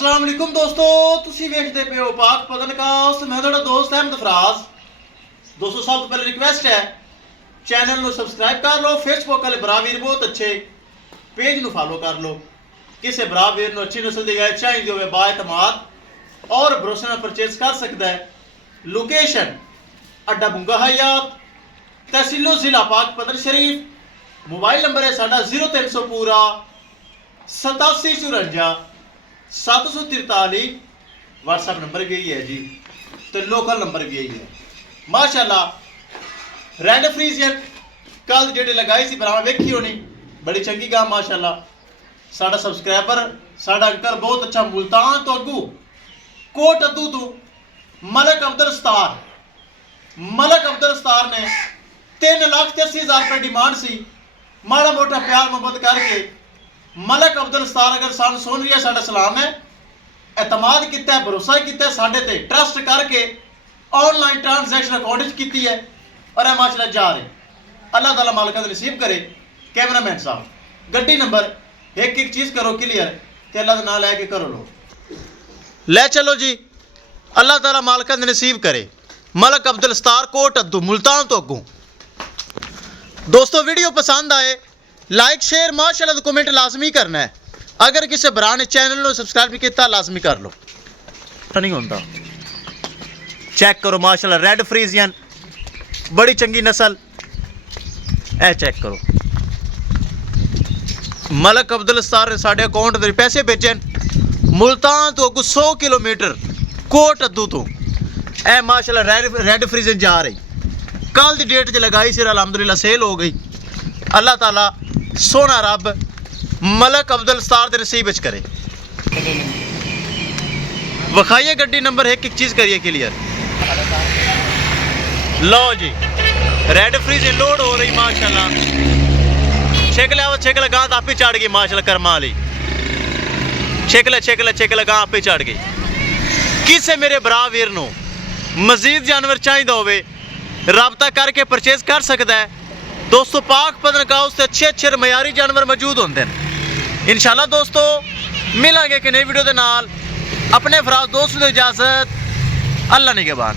अस्सलाम वालेकुम दोस्तों, तुसी वेखदे पे हो पाक पॉडकास्ट। मैं थोड़ा दोस्त अहमद फराज। दोस्तों सब तो पहले रिक्वेस्ट है चैनल ਨੂੰ सब्सक्राइब कर लो। फेसबुक वाले भरा वीर बहुत अच्छे पेज ਨੂੰ फॉलो कर लो। किसी भरा वीर ਨੂੰ अच्छी नस्ल दी गाय चाहिए होवे बाएतमाद और भरोसे ਨਾਲ परचेज कर सकता है। लोकेशन अड्डा बुंगा हयात, तहसीलो जिला पाक पदर शरीफ। मोबाइल नंबर है साडा 0300 पूरा 8754 743। व्हाट्सएप नंबर भी यही है जी, तो लोकल नंबर भी यही है। माशाल्लाह रेड फ्रीजियन कल जेडे लगाई सी भरावां वेखी होनी, बड़ी चंगी गा माशाल्लाह। साडा सबसक्राइबर साडा अंकल बहुत अच्छा मुल्तान तो अगू कोट अद्दू तो मलक अब्दुल सतार ने 3,80,000 रुपये डिमांड सी। माड़ा मोटा प्यार मोहब्बत करके मलक अब्दुल सतार अगर सान सुन रही है साडा सलाम है। एतमाद किया है, भरोसा किया साडे ते, ट्रस्ट करके ऑनलाइन ट्रांसैक्शन अकाउंट की है और है माशाल्लाह जा रहे। अल्लाह ताला मालिक नसीब करे। कैमरामैन साहब गड्डी नंबर एक चीज़ करो क्लियर कि अल्लाह का नाम लैके करो लो ले चलो जी। अल्लाह ताला मालिक नसीब करे। मलक अब्दुल सतार कोट अद्दू मुल्तान तो अगू। दोस्तों वीडियो पसंद आए लाइक शेयर माशाल्लाह तो कमेंट लाजमी करना है। अगर किसी भरा ने चैनल को सब्सक्राइब नहीं किया लाजमी कर लो। नहीं होता चेक करो माशाल्लाह रेड फ्रीजियन बड़ी चंगी नस्ल है। चेक करो मलक अब्दुल सतार ने साढ़े अकाउंट में पैसे भेजे मुल्तान तो अगू 100 किलोमीटर कोट अद्दू तो ए माशाल्लाह रेड फ्रीजियन जा रही। कल की डेट च लगाई सिर अलहमदुलिल्लाह सेल हो गई। अल्लाह ताला सोना रब मलक अब्दुल सतार दे नसीब करे। विखाइए गड्डी नंबर एक चीज़ करिए क्लियर। लो जी रेड फ्रीजियन लोड हो रही माशाल्लाह। छेकला गांत आप ही चढ़ गई माशाल्लाह करमा ली। छेकला गां आप ही चढ़ गई। किसे मेरे भरा वीर नूं मजीद जानवर चाहिए होवे राबता करके परचेज कर सकता है। दोस्तों पाक पदरगाह से अच्छे मयारी जानवर मौजूद होंगे। इंशाल्लाह दोस्तों मिलेंगे कि नई वीडियो के नाल। अपने फराज दोस्त को इजाजत। अल्लाह निगहबान।